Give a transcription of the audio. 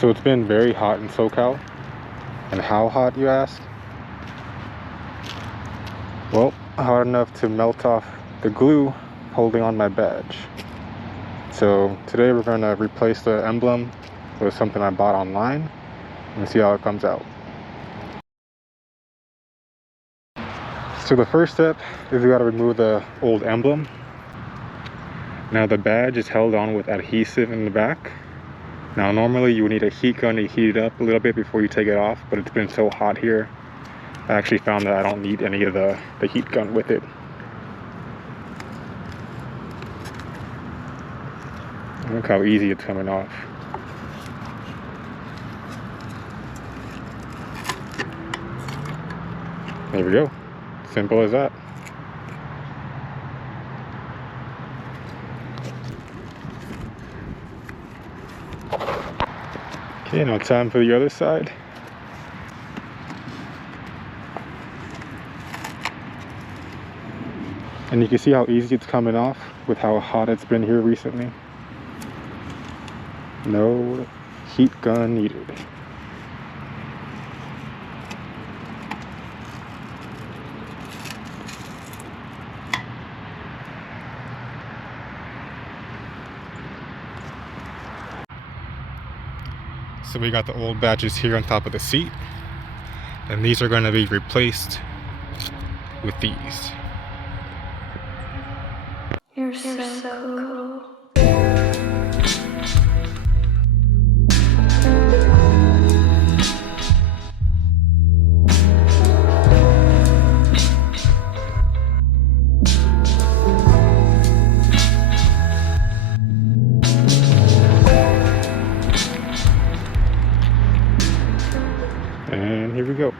So it's been very hot in SoCal. And how hot, you ask? Well, hot enough to melt off the glue holding on my badge. So today we're going to replace the emblem with something I bought online and see how it comes out. So the first step is we got to remove the old emblem. Now the badge is held on with adhesive in the back. Now normally you would need a heat gun to heat it up a little bit before you take it off, but it's been so hot here, I actually found that I don't need any of the heat gun with it. Look how easy it's coming off. There we go. Simple as that. Okay, now time for the other side. And you can see how easy it's coming off with how hot it's been here recently. No heat gun needed. So we got the old badges here on top of the seat, and these are going to be replaced with these. You're so cool. And here we go.